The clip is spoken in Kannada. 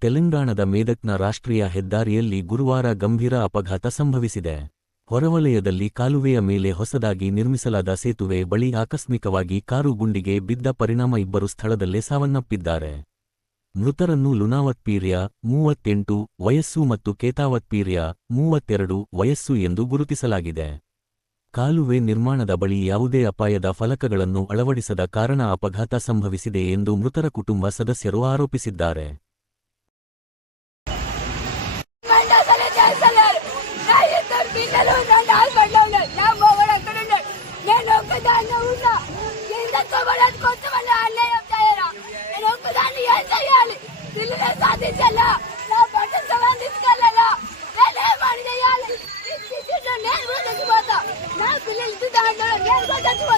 ತೆಲಂಗಾಣದ ಮೇದಕ್ನ ರಾಷ್ಟ್ರೀಯ ಹೆದ್ದಾರಿಯಲ್ಲಿ ಗುರುವಾರ ಗಂಭೀರ ಅಪಘಾತ ಸಂಭವಿಸಿದೆ. ಹೊರವಲಯದಲ್ಲಿ ಕಾಲುವೆಯ ಮೇಲೆ ಹೊಸದಾಗಿ ನಿರ್ಮಿಸಲಾದ ಸೇತುವೆ ಬಳಿ ಆಕಸ್ಮಿಕವಾಗಿ ಕಾರು ಗುಂಡಿಗೆ ಬಿದ್ದ ಪರಿಣಾಮ ಇಬ್ಬರು ಸ್ಥಳದಲ್ಲೇ ಸಾವನ್ನಪ್ಪಿದ್ದಾರೆ. ಮೃತರನ್ನು ಲುನಾವತ್ ಪೀರ್ಯ ಮೂವತ್ತೆಂಟು, ವಯಸ್ಸು ಮತ್ತು ಕೇತಾವತ್ ಪೀರ್ಯ ಮೂವತ್ತೆರಡು, ವಯಸ್ಸು ಎಂದು ಗುರುತಿಸಲಾಗಿದೆ. ಕಾಲುವೆ ನಿರ್ಮಾಣದ ಬಳಿ ಯಾವುದೇ ಅಪಾಯದ ಫಲಕಗಳನ್ನು ಅಳವಡಿಸದ ಕಾರಣ ಅಪಘಾತ ಸಂಭವಿಸಿದೆ ಎಂದು ಮೃತರ ಕುಟುಂಬ ಸದಸ್ಯರು ಆರೋಪಿಸಿದ್ದಾರೆ. పిల్లలు నన్ను హాస్పిటల్లో ఉన్నారు నా మొగడు అక్కడ ఉన్నాడు. నేను ఒక్కదాన్ని ఉన్నా. ఇంతతో వాళ్ళకి కొంతమంది అన్యాయం చేయరా? నేను ఒక్కదాన్ని ఏం చేయాలి? పిల్లలు సాధించాలా? నా బట్ట సవాల్ తీసుకెళ్ళాలా? నేను పని చేయాలి. నేను కూడా చచ్చిపోతా నా పిల్లలు దాంట్లో నేను కూడా చచ్చిపోతా